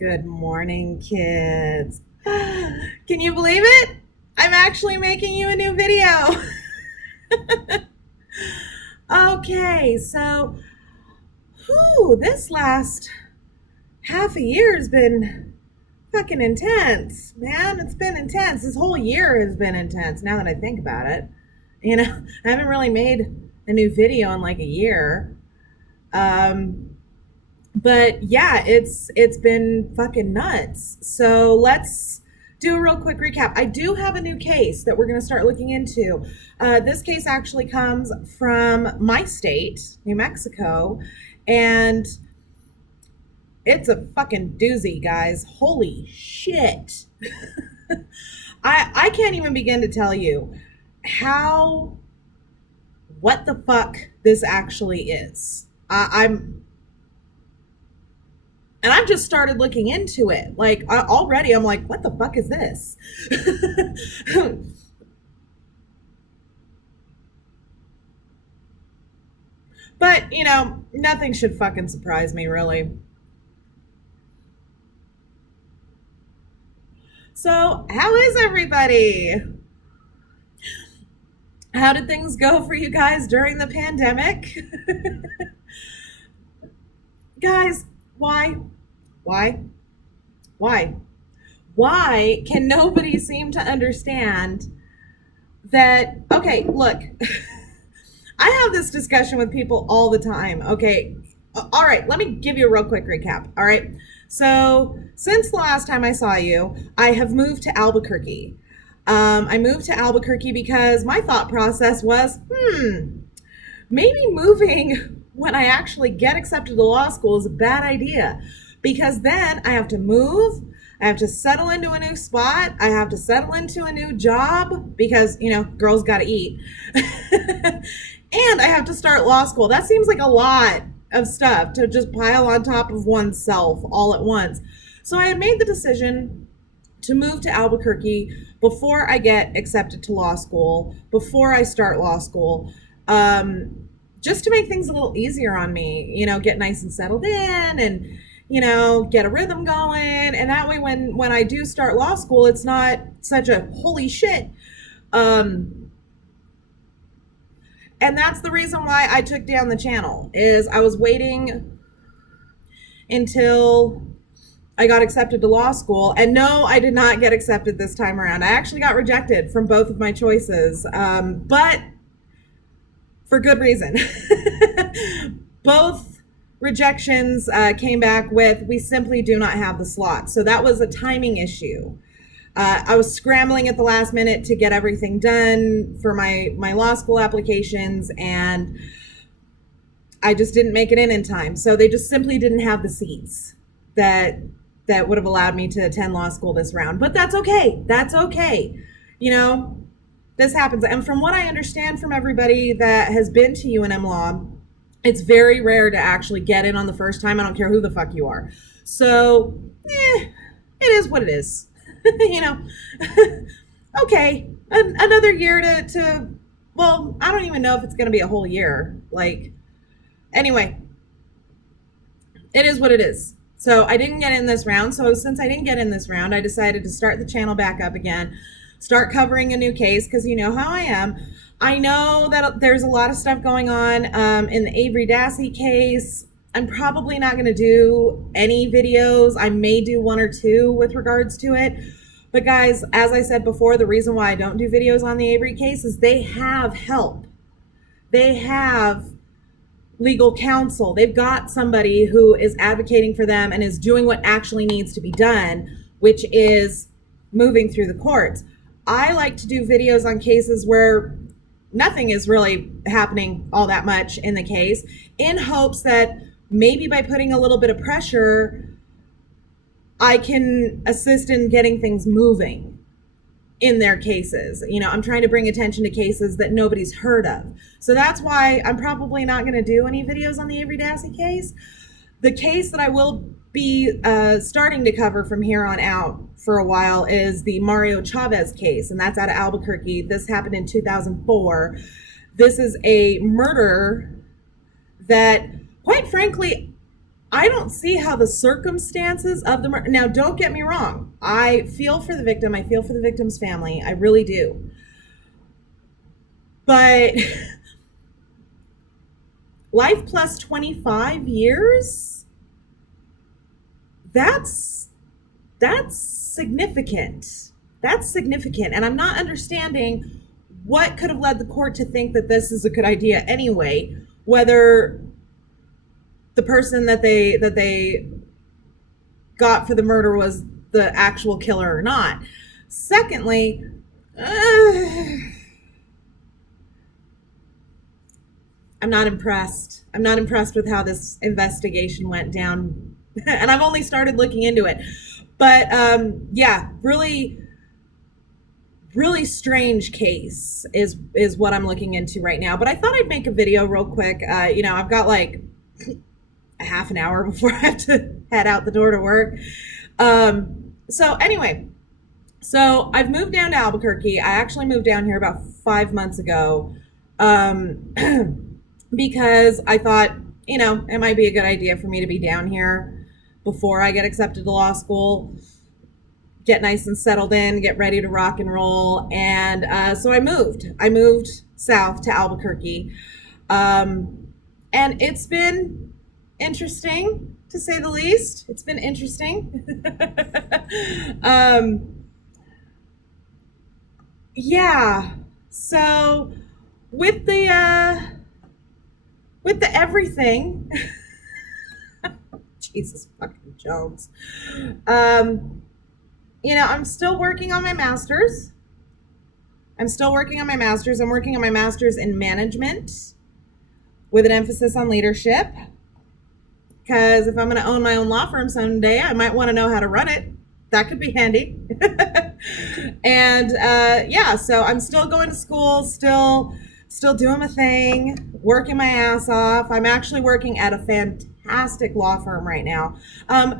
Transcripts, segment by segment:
Good morning, kids. Can you believe it? I'm actually making you a new video. Okay, so this last half a year has been fucking intense, man. It's been intense. This whole year has been intense now that I think about it. I haven't really made a new video in like a year. But yeah, it's been fucking nuts. So let's do a real quick recap. I do have a new case that we're going to start looking into. This case actually comes from my state, New Mexico, and it's a fucking doozy, guys. Holy shit. I can't even begin to tell you what the fuck this actually is. I've just started looking into it. Already I'm like, what the fuck is this? But, nothing should fucking surprise me, really. So, how is everybody? How did things go for you guys during the pandemic? Guys, why? Why? Why? Why can nobody seem to understand that, okay, look, I have this discussion with people all the time, okay? All right, let me give you a real quick recap, all right? So, since the last time I saw you, I have moved to Albuquerque. I moved to Albuquerque because my thought process was, maybe moving when I actually get accepted to law school is a bad idea, because then I have to move, I have to settle into a new spot, I have to settle into a new job because, girls got to eat. And I have to start law school. That seems like a lot of stuff to just pile on top of oneself all at once. So I had made the decision to move to Albuquerque before I get accepted to law school, before I start law school, just to make things a little easier on me, get nice and settled in and, get a rhythm going. And that way, when I do start law school, it's not such a holy shit. And that's the reason why I took down the channel, is I was waiting until I got accepted to law school. And no, I did not get accepted this time around. I actually got rejected from both of my choices, but for good reason. Both rejections came back with, we simply do not have the slot. So that was a timing issue. I was scrambling at the last minute to get everything done for my law school applications, and I just didn't make it in time. So they just simply didn't have the seats that would have allowed me to attend law school this round. But that's okay. That's okay. This happens. And from what I understand from everybody that has been to UNM Law, it's very rare to actually get in on the first time. I don't care who the fuck you are. So, it is what it is. Okay, another year well, I don't even know if it's going to be a whole year. Anyway, it is what it is. So I didn't get in this round. So since I didn't get in this round, I decided to start the channel back up again, start covering a new case, because you know how I am. I know that there's a lot of stuff going on in the Avery Dassey case. I'm probably not going to do any videos. I may do one or two with regards to it. But guys, as I said before, the reason why I don't do videos on the Avery case is they have help. They have legal counsel. They've got somebody who is advocating for them and is doing what actually needs to be done, which is moving through the courts. I like to do videos on cases where nothing is really happening all that much in the case, in hopes that maybe by putting a little bit of pressure, I can assist in getting things moving in their cases. I'm trying to bring attention to cases that nobody's heard of. So that's why I'm probably not going to do any videos on the Avery Dassey case. The case that I will be starting to cover from here on out for a while is the Mario Chavez case, and that's out of Albuquerque. This happened in 2004. This is a murder that, quite frankly, I don't see how the circumstances of the murder. Now, don't get me wrong. I feel for the victim. I feel for the victim's family. I really do. But life plus 25 years? That's significant. That's significant. And I'm not understanding what could have led the court to think that this is a good idea anyway, whether the person that they got for the murder was the actual killer or not. Secondly, I'm not impressed. I'm not impressed with how this investigation went down. And I've only started looking into it. But yeah, really, really strange case is what I'm looking into right now. But I thought I'd make a video real quick. I've got like a half an hour before I have to head out the door to work. So anyway, so I've moved down to Albuquerque. I actually moved down here about 5 months ago because I thought, it might be a good idea for me to be down here before I get accepted to law school, get nice and settled in, get ready to rock and roll. And so I moved south to Albuquerque. And it's been interesting, to say the least. It's been interesting. Yeah. So with the everything, Jesus fucking Jones. I'm still working on my master's. I'm working on my master's in management with an emphasis on leadership. Because if I'm going to own my own law firm someday, I might want to know how to run it. That could be handy. And so I'm still going to school, still doing my thing, working my ass off. I'm actually working at a fantastic law firm right now. I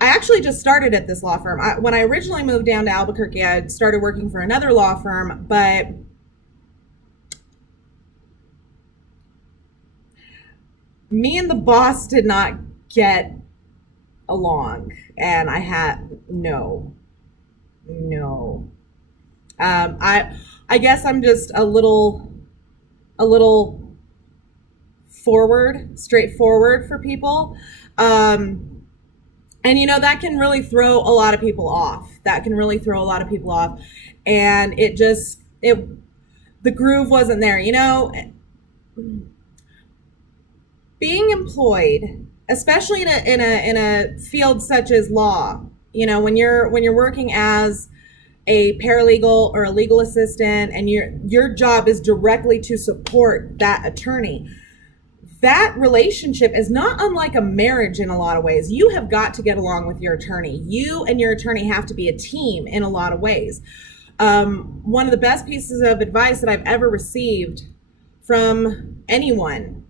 actually just started at this law firm. When I originally moved down to Albuquerque, I started working for another law firm, but me and the boss did not get along, and I had no. I guess I'm just a little straightforward for people, and that can really throw a lot of people off. And the groove wasn't there. Being employed, especially in a field such as law, when you're working as a paralegal or a legal assistant, and your job is directly to support that attorney, that relationship is not unlike a marriage in a lot of ways. You have got to get along with your attorney. You and your attorney have to be a team in a lot of ways. One of the best pieces of advice that I've ever received from anyone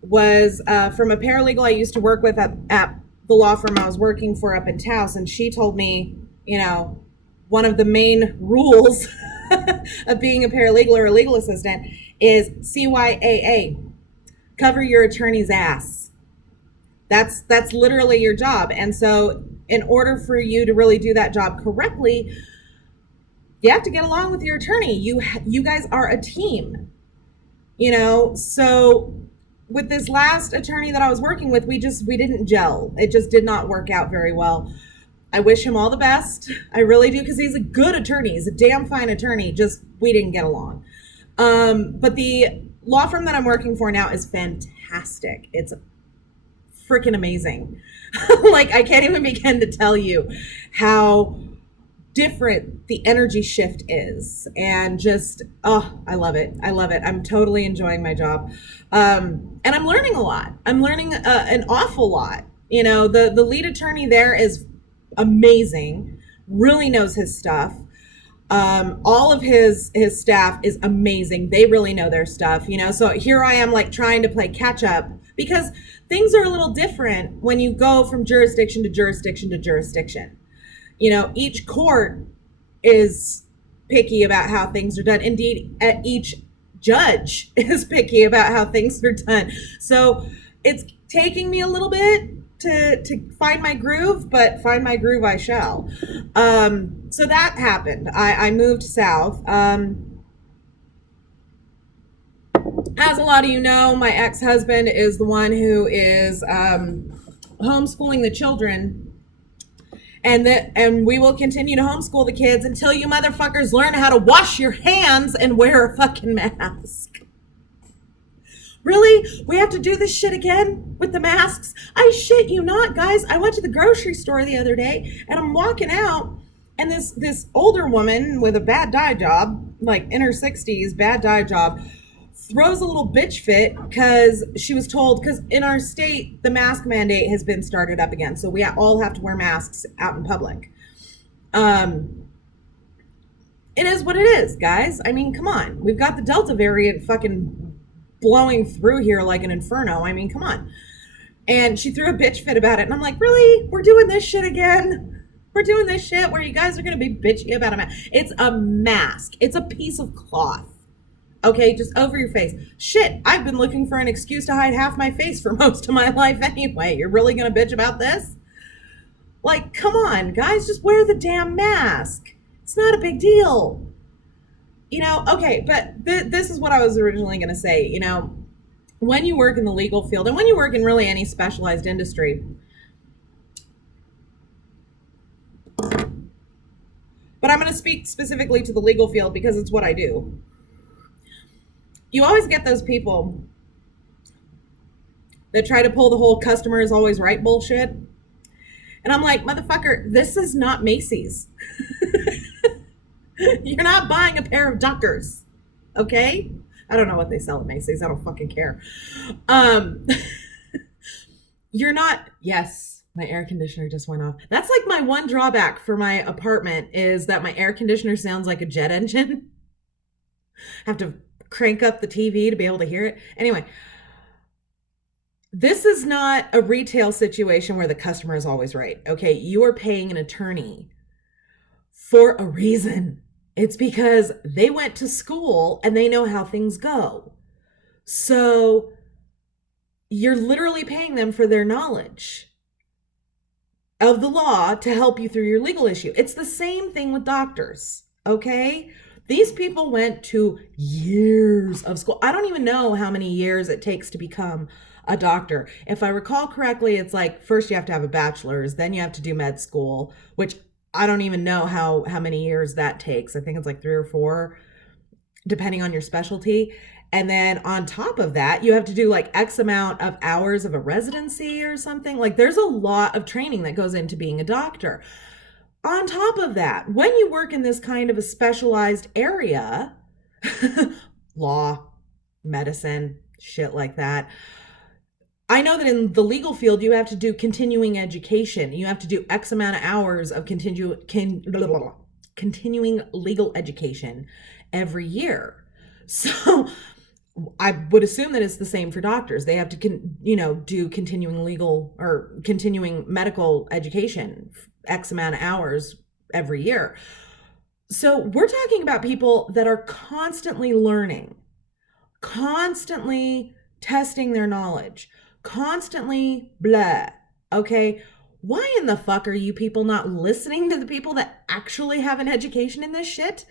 was from a paralegal I used to work with at the law firm I was working for up in Taos, and she told me, one of the main rules of being a paralegal or a legal assistant is CYAA, cover your attorney's ass. That's literally your job. And so in order for you to really do that job correctly, you have to get along with your attorney. You guys are a team, so with this last attorney that I was working with, we didn't gel. It just did not work out very well. I wish him all the best. I really do, because he's a good attorney. He's a damn fine attorney. Just we didn't get along. But the law firm that I'm working for now is fantastic. It's freaking amazing. Like, I can't even begin to tell you how different the energy shift is. And just, I love it. I'm totally enjoying my job. And I'm learning a lot. I'm learning an awful lot. The lead attorney there is amazing, really knows his stuff. All of his staff is amazing. They really know their stuff, so here I am, like, trying to play catch up, because things are a little different when you go from jurisdiction to jurisdiction to jurisdiction. Each court is picky about how things are done. Indeed, each judge is picky about how things are done. So it's taking me a little bit to find my groove, but find my groove I shall. So that happened. I moved south. As a lot of you know, my ex-husband is the one who is homeschooling the children, and we will continue to homeschool the kids until you motherfuckers learn how to wash your hands and wear a fucking mask. Really? We have to do this shit again with the masks? I shit you not, guys. I went to the grocery store the other day and I'm walking out, and this older woman with a bad dye job, like in her 60s, bad dye job, throws a little bitch fit because she was told, because in our state the mask mandate has been started up again, so we all have to wear masks out in public. It is what it is, guys. I mean, come on. We've got the Delta variant fucking blowing through here like an inferno. I mean, come on. And she threw a bitch fit about it, and I'm like, really? We're doing this shit again? We're doing this shit where you guys are gonna be bitchy about a mask? It's a mask. It's a piece of cloth. Okay, just over your face. Shit, I've been looking for an excuse to hide half my face for most of my life anyway. You're really gonna bitch about this? Like, come on, guys, just wear the damn mask. It's not a big deal. You know, okay, but this is what I was originally gonna say. You know, when you work in the legal field, and when you work in really any specialized industry, but I'm gonna speak specifically to the legal field because it's what I do. You always get those people that try to pull the whole customer is always right bullshit. And I'm like, motherfucker, this is not Macy's. You're not buying a pair of Duckers, okay? I don't know what they sell at Macy's. I don't fucking care. You're not, yes, my air conditioner just went off. That's like my one drawback for my apartment is that my air conditioner sounds like a jet engine. I have to crank up the TV to be able to hear it. Anyway, this is not a retail situation where the customer is always right. Okay, you are paying an attorney for a reason. It's because they went to school and they know how things go. So you're literally paying them for their knowledge of the law to help you through your legal issue. It's the same thing with doctors, okay? These people went to years of school. I don't even know how many years it takes to become a doctor. If I recall correctly, it's like first you have to have a bachelor's, then you have to do med school, which I don't even know how many years that takes. I think it's like 3 or 4, depending on your specialty. And then on top of that, you have to do like X amount of hours of a residency or something. Like there's a lot of training that goes into being a doctor. On top of that, when you work in this kind of a specialized area, law, medicine, shit like that, I know that in the legal field, you have to do continuing education. You have to do X amount of hours of continuing legal education every year. So I would assume that it's the same for doctors. They have to, do continuing legal or continuing medical education, X amount of hours every year. So we're talking about people that are constantly learning, constantly testing their knowledge, constantly blah, okay? Why in the fuck are you people not listening to the people that actually have an education in this shit?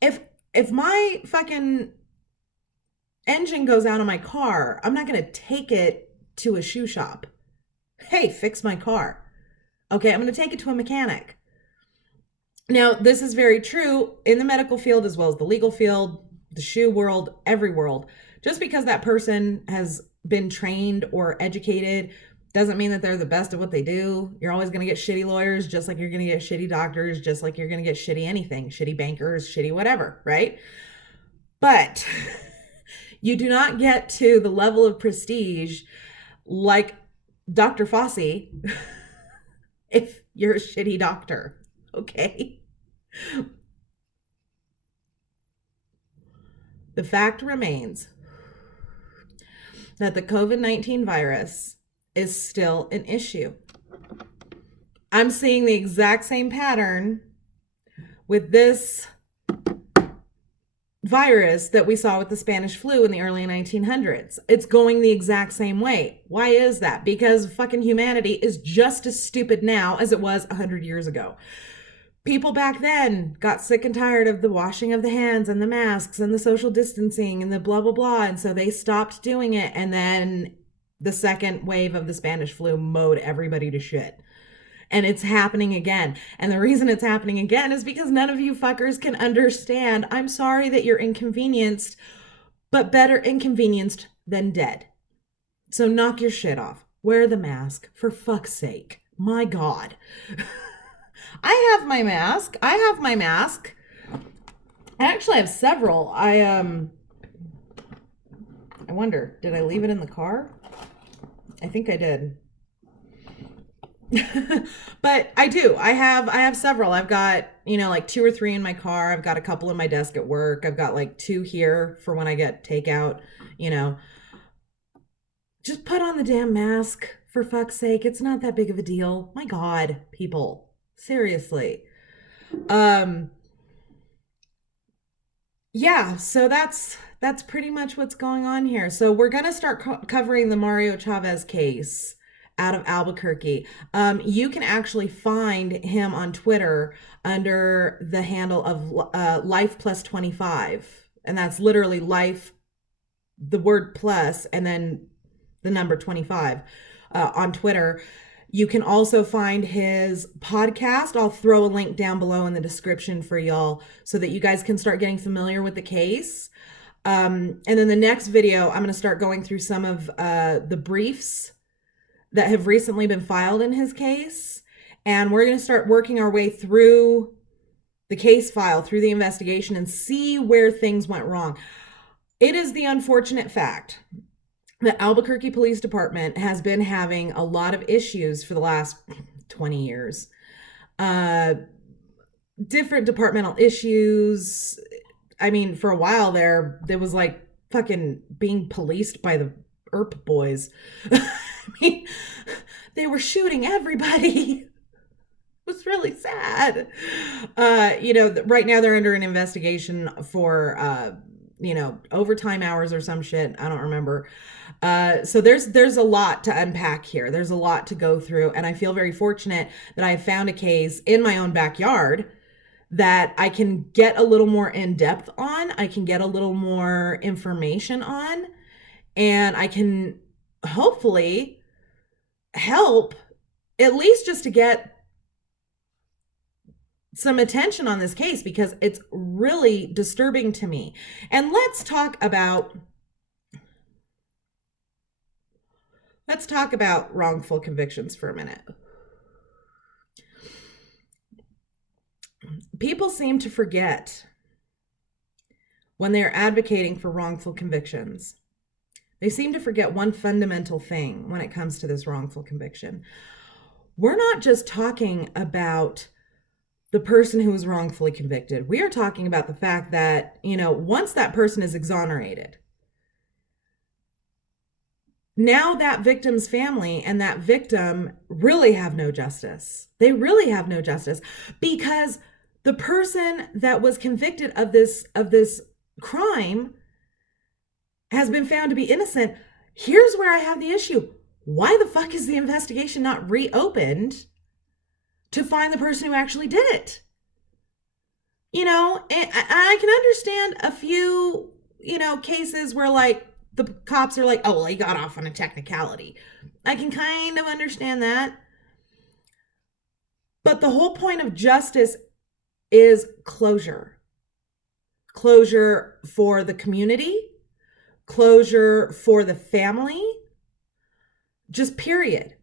If my fucking engine goes out on my car, I'm not going to take it to a shoe shop. Hey, fix my car. Okay, I'm going to take it to a mechanic. Now, this is very true in the medical field as well as the legal field, the shoe world, every world. Just because that person has been trained or educated doesn't mean that they're the best at what they do. You're always going to get shitty lawyers, just like you're going to get shitty doctors, just like you're going to get shitty anything, shitty bankers, shitty whatever, right? But you do not get to the level of prestige like Dr. Fossey if you're a shitty doctor, okay? The fact remains that the COVID-19 virus is still an issue. I'm seeing the exact same pattern with this virus that we saw with the Spanish flu in the early 1900s. It's going the exact same way. Why is that? Because fucking humanity is just as stupid now as it was 100 years ago. People back then got sick and tired of the washing of the hands and the masks and the social distancing and the blah, blah, blah. And so they stopped doing it. And then the second wave of the Spanish flu mowed everybody to shit. And it's happening again. And the reason it's happening again is because none of you fuckers can understand. I'm sorry that you're inconvenienced, but better inconvenienced than dead. So knock your shit off. Wear the mask, for fuck's sake. My God. I have my mask. I actually have several. I wonder, did I leave it in the car? I think I did. But I do. I have several. I've got, like 2 or 3 in my car. I've got a couple in my desk at work. I've got like 2 here for when I get takeout, Just put on the damn mask, for fuck's sake. It's not that big of a deal. My God, people. Seriously. Yeah, so that's pretty much what's going on here. So we're going to start covering the Mario Chavez case out of Albuquerque. You can actually find him on Twitter under the handle of Life Plus 25. And that's literally life, the word plus, and then the number 25 on Twitter. You can also find his podcast. I'll throw a link down below in the description for y'all so that you guys can start getting familiar with the case. And then the next video, I'm going to start going through some of the briefs that have recently been filed in his case. And we're going to start working our way through the case file, through the investigation, and see where things went wrong. It is the unfortunate fact the Albuquerque Police Department has been having a lot of issues for the last 20 years. Different departmental issues. I mean, for a while there was like fucking being policed by the ERP boys. I mean, they were shooting everybody. It was really sad. Right now they're under an investigation for, overtime hours or some shit. I don't remember. So there's a lot to unpack here. There's a lot to go through. And I feel very fortunate that I found a case in my own backyard that I can get a little more in depth on. I can get a little more information on, and I can hopefully help at least just to get some attention on this case, because it's really disturbing to me. And let's talk about wrongful convictions for a minute. People seem to forget when they're advocating for wrongful convictions. They seem to forget one fundamental thing when it comes to this wrongful conviction. We're not just talking about the person who was wrongfully convicted. We are talking about the fact that, once that person is exonerated, now that victim's family and that victim really have no justice. They really have no justice, because the person that was convicted of this crime has been found to be innocent. Here's where I have the issue. Why the fuck is the investigation not reopened to find the person who actually did it? And I can understand a few, cases where like the cops are like, oh, well, he got off on a technicality. I can kind of understand that. But the whole point of justice is closure. Closure for the community, closure for the family, just period.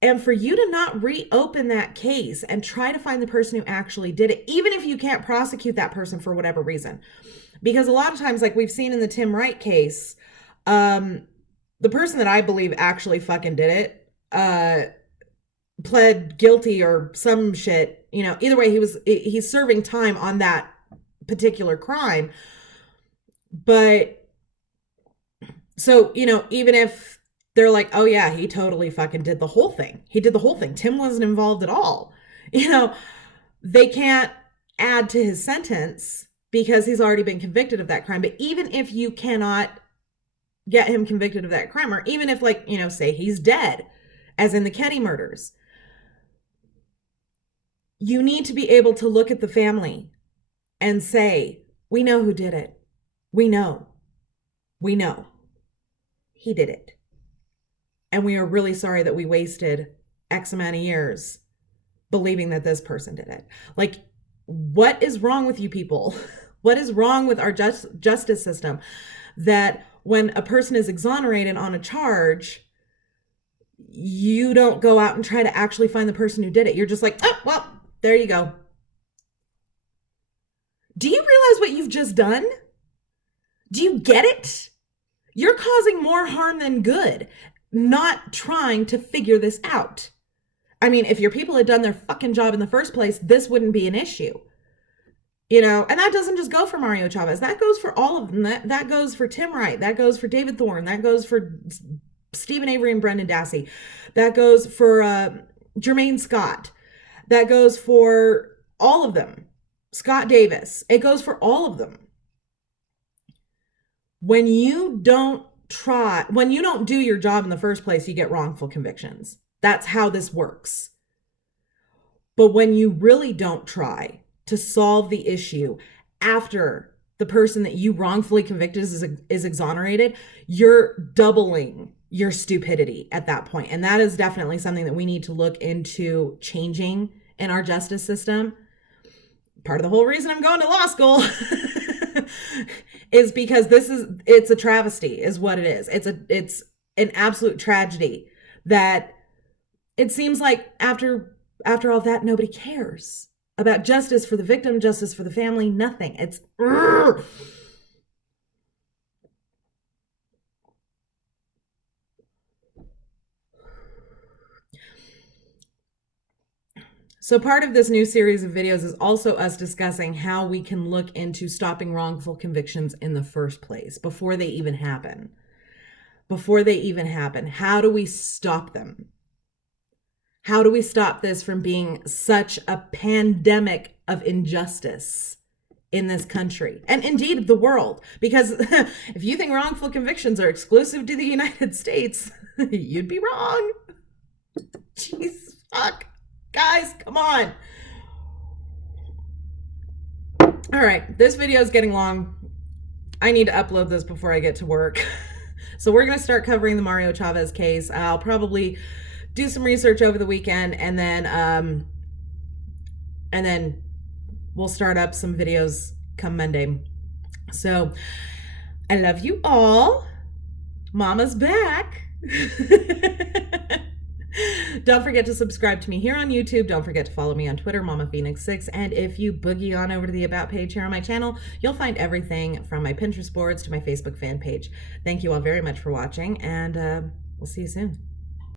And for you to not reopen that case and try to find the person who actually did it, even if you can't prosecute that person for whatever reason. Because a lot of times, like we've seen in the Tim Wright case, the person that I believe actually fucking did it, pled guilty or some shit, either way, he's serving time on that particular crime. But so, even if they're like, oh yeah, he totally fucking did the whole thing. He did the whole thing. Tim wasn't involved at all. They can't add to his sentence because he's already been convicted of that crime. But even if you cannot get him convicted of that crime, or even if, like, say he's dead, as in the Ketty murders, you need to be able to look at the family and say, we know who did it. We know. He did it. And we are really sorry that we wasted X amount of years believing that this person did it. Like, what is wrong with you people? What is wrong with our justice system that when a person is exonerated on a charge, you don't go out and try to actually find the person who did it? You're just like, oh, well, there you go. Do you realize what you've just done? Do you get it? You're causing more harm than good, not trying to figure this out. I mean, if your people had done their fucking job in the first place, this wouldn't be an issue. And that doesn't just go for Mario Chavez. That goes for all of them. That goes for Tim Wright. That goes for David Thorne. That goes for Stephen Avery and Brendan Dassey. That goes for Jermaine Scott. That goes for all of them. Scott Davis. It goes for all of them. When you don't do your job in the first place, you get wrongful convictions. That's how this works. But when you really don't try to solve the issue after the person that you wrongfully convicted is exonerated, you're doubling your stupidity at that point. And that is definitely something that we need to look into changing in our justice system. Part of the whole reason I'm going to law school is because it's a travesty, is what it is. It's an absolute tragedy that it seems like after all that, nobody cares about justice for the victim, justice for the family, nothing. It's So part of this new series of videos is also us discussing how we can look into stopping wrongful convictions in the first place, before they even happen. How do we stop them? How do we stop this from being such a pandemic of injustice in this country, and indeed the world? Because if you think wrongful convictions are exclusive to the United States, you'd be wrong. Jeez, fuck. Guys, come on. All right, this video is getting long. I need to upload this before I get to work. So we're going to start covering the Mario Chavez case. I'll probably do some research over the weekend, and then we'll start up some videos come Monday. So I love you all. Mama's back. Don't forget to subscribe to me here on YouTube. Don't forget to follow me on Twitter, MamaPhoenix6. And if you boogie on over to the About page here on my channel, you'll find everything from my Pinterest boards to my Facebook fan page. Thank you all very much for watching, and we'll see you soon.